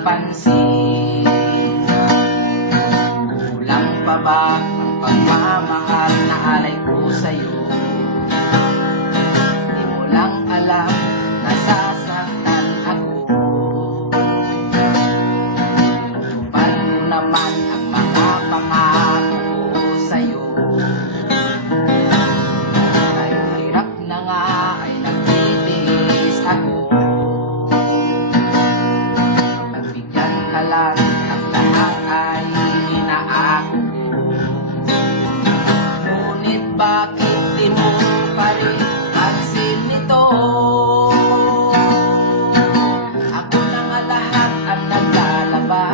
napansin. Kulang pa ba ang pagmamahal na alay ko sa'yo? Di mo lang alam, nasasaktan ako. Tupad ko naman ang mga pangako ko sa'yo. Kahit hirap na nga ay nagtitiis ako. Pagbigyan ka lang ang lahat ay inaako ko. Ngunit bakit di mo pa rin pansin nito? Ako na nga lahat ang naglalaba,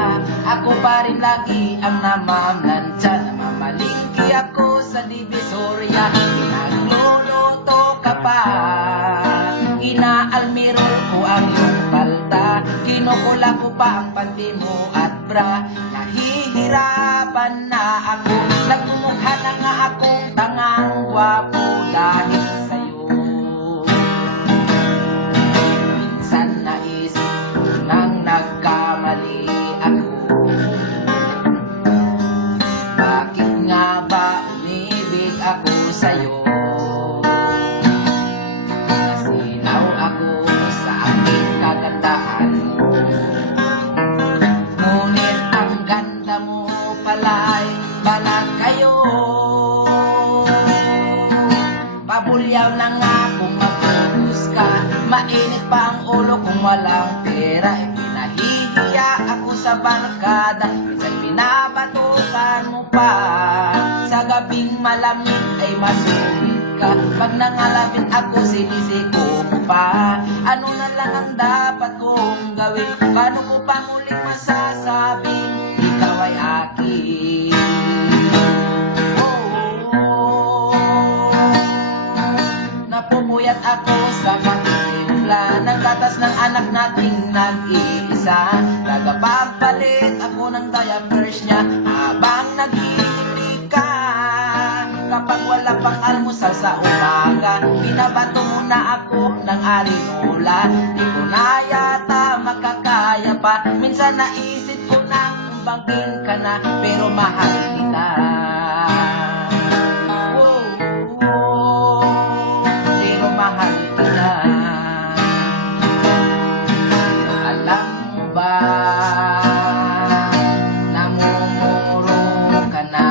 ako pa rin lagi ang namamlansya. Namamalingki ako sa Divisoria, pinagluluto ka pa. Inaalmirol ko ang iyong palda, kinukula ko pa ang panty mo at bra. Nahihirapan na ako, nagmumukha na nga akong tangang gwapo dahil sa'yo. Minsan naisip ko nang nagkamali ako. Bakit nga ba umibig ako sa'yo? Nasilaw ako sa aking kagandahan mo. Ngunit ang ganda mo pala'y balat kayo. Pabulyaw na nga kung mag-focus ka, mainit pa ang ulo kung walang pera. Pinahihiya ako sa barkada, minsan pinabatukan mo pa. Sa gabing malamig ay masungit ka, pag nangalapit ako sinisiko mo pa. Ano na lang ang dapat kong gawin? Paano ko pa muling masasabing ikaw ay akin? Napupuyat ako sa katimpla ng gatas ng anak nating nag-iisa. Nagpapagpalit ako ng diapers niya habang nag-iibig ka. Kapag wala pang almusal sa umaga, binabato mo na ako ng arinola. Di ko na yata makakaya pa, minsan naisip ko nang umbangin ka na, pero mahal kita. Pero mahal kita. Pero alam mo ba, namumuro ka na.